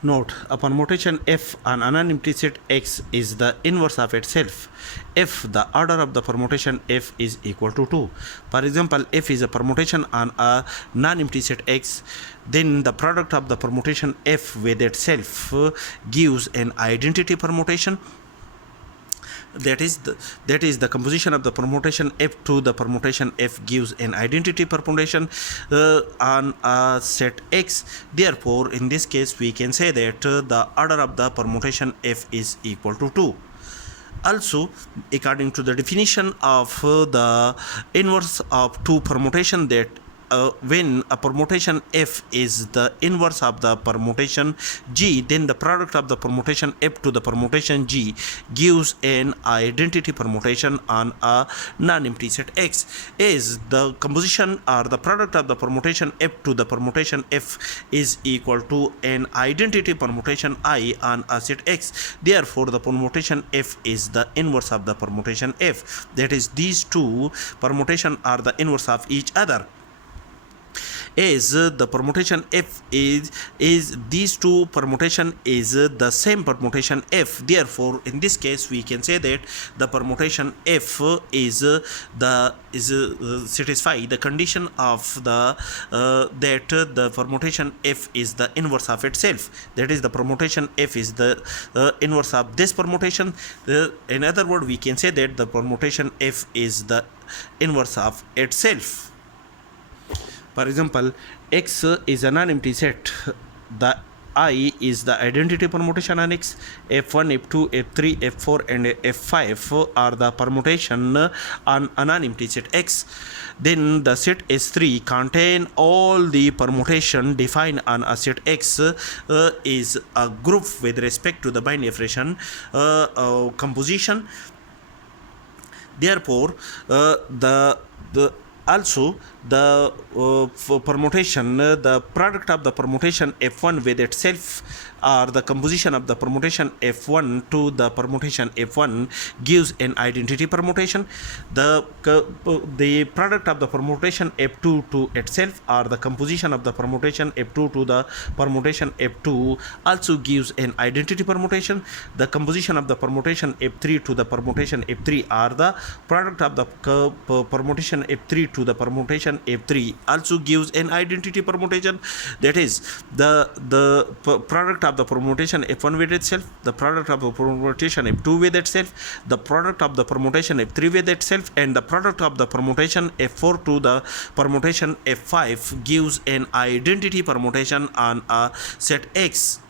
Note, a permutation F on an unempty set X is the inverse of itself if the order of the permutation F is equal to 2. For example, F is a permutation on a non-empty set X, then the product of the permutation F with itself gives an identity permutation. That is the composition of the permutation F to the permutation F gives an identity permutation on a set X. Therefore, in this case, we can say that the order of the permutation F is equal to 2. Also, according to the definition of the inverse of 2 permutation, that when a permutation F is the inverse of the permutation G, then the product of the permutation F to the permutation G gives an identity permutation on a non-empty set X. Is the composition or the product of the permutation F to the permutation F is equal to an identity permutation I on a set X. Therefore, the permutation F is the inverse of the permutation F. That is, these two permutation are the inverse of each other. Is the permutation F is these two permutation is the same permutation F. Therefore, in this case, we can say that the permutation F is satisfy the condition of the that the permutation F is the inverse of itself. That is, the permutation F is the inverse of this permutation. In other words, we can say that the permutation F is the inverse of itself. For example, X is a non-empty set. The I is the identity permutation on X. F1, F2, F3, F4 and F5 are the permutation on a non-empty set X. Then the set S3 contain all the permutation defined on a set X is a group with respect to the binary composition. Therefore, also the permutation, the product of the permutation F1 with itself or the composition of the permutation F1 to the permutation F1 gives an identity permutation. The product of the permutation F2 to itself or the composition of the permutation F2 to the permutation F2 also gives an identity permutation. The composition of the permutation F3 to the permutation F3 or the product of the permutation F3 to the permutation F3 also gives an identity permutation. That is, the product of the permutation F1 with itself, the product of the permutation F2 with itself, the product of the permutation F3 with itself, and the product of the permutation F4 to the permutation F5 gives an identity permutation on a set X.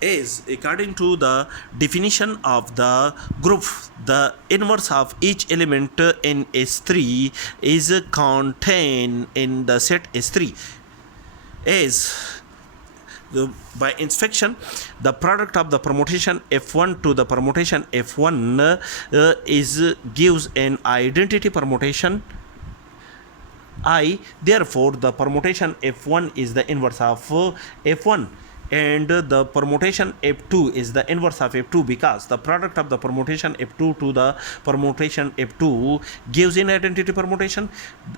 Is, according to the definition of the group, the inverse of each element in S3 is contained in the set S3. Is, by inspection, the product of the permutation F1 to the permutation F1 gives an identity permutation I. Therefore, the permutation F1 is the inverse of F1. And the permutation F2 is the inverse of F2 because the product of the permutation F2 to the permutation F2 gives an identity permutation.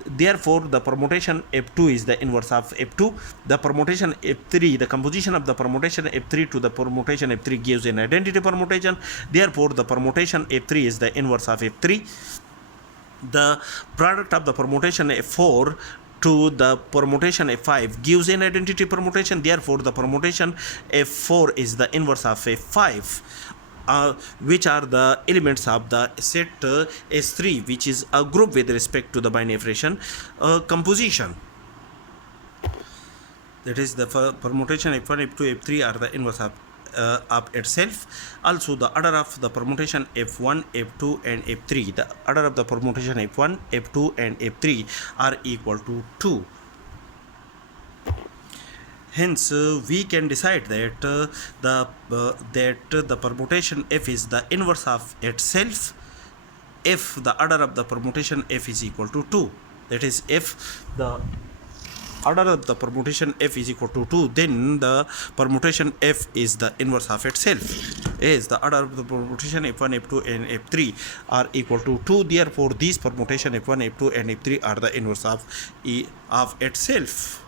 Therefore, the permutation F2 is the inverse of F2. The permutation F3, the composition of the permutation F3 to the permutation F3 gives an identity permutation. Therefore, the permutation F3 is the inverse of F3. The product of the permutation F4 to the permutation F5 gives an identity permutation. Therefore, the permutation F4 is the inverse of F5, which are the elements of the set S3, which is a group with respect to the binary composition. That is, the permutation F1, F2, F3 are the inverse of itself. Also, the order of the permutation F1, F2 and F3, the order of the permutation F1, F2 and F3 are equal to 2. Hence, we can decide that the permutation F is the inverse of itself if the order of the permutation F is equal to 2. That is, if the order of the permutation F is equal to 2, then the permutation F is the inverse of itself. Is the order of the permutation F1, F2 and F3 are equal to 2. Therefore, these permutation F1, F2 and F3 are the inverse of itself.